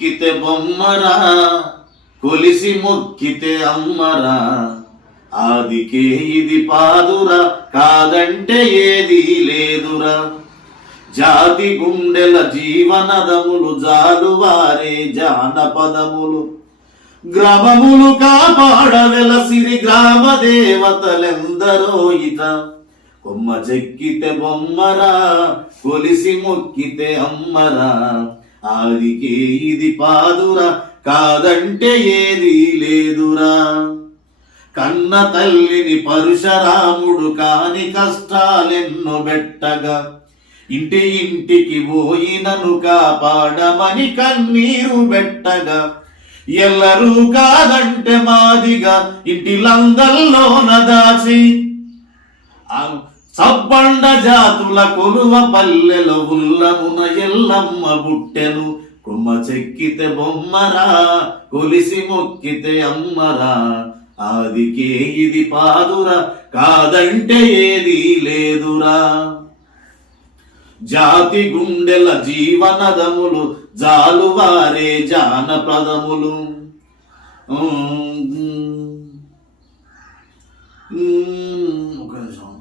చెక్కితే బొమ్మరా కొలిసి మొక్కితే అమ్మరా ఆదికే ఇది పాదురా కాదంటే ఏదీ లేదురా జాతి గుండెల జీవనదములు జాలువారే జానపదములు గ్రామములు కాపాడవెలసిరి గ్రామ దేవతలెందరో ఇత కొమ్మ చెక్కితే బొమ్మరా కొలిసి మొక్కితే అమ్మరా ఆదికే ఇది పాదురా కాదంటే ఏదీ లేదురా కన్న తల్లిని పరశురాముడు కాని కష్టాలెన్నో బెట్టగా ఇంటి ఇంటికి పోయినను కాపాడమని కన్నీరు బెట్టగా ఎల్లరూ కాదంటే మాదిగా ఇంటి లందల్లోన దాచి సబ్బండ జాతుల కొలువ పల్లెల ఉల్లమున ఎల్లమ్మ బుట్టెను కొమ్మ చెక్కితే బొమ్మరా కొలిసి మొక్కితే అమ్మరా ఆదికే ఇది పాదురా కాదంటే ఏదీ లేదురా జాతి గుండెల జీవనదములు జాలువారే జానపదములు ఒక నిమిషం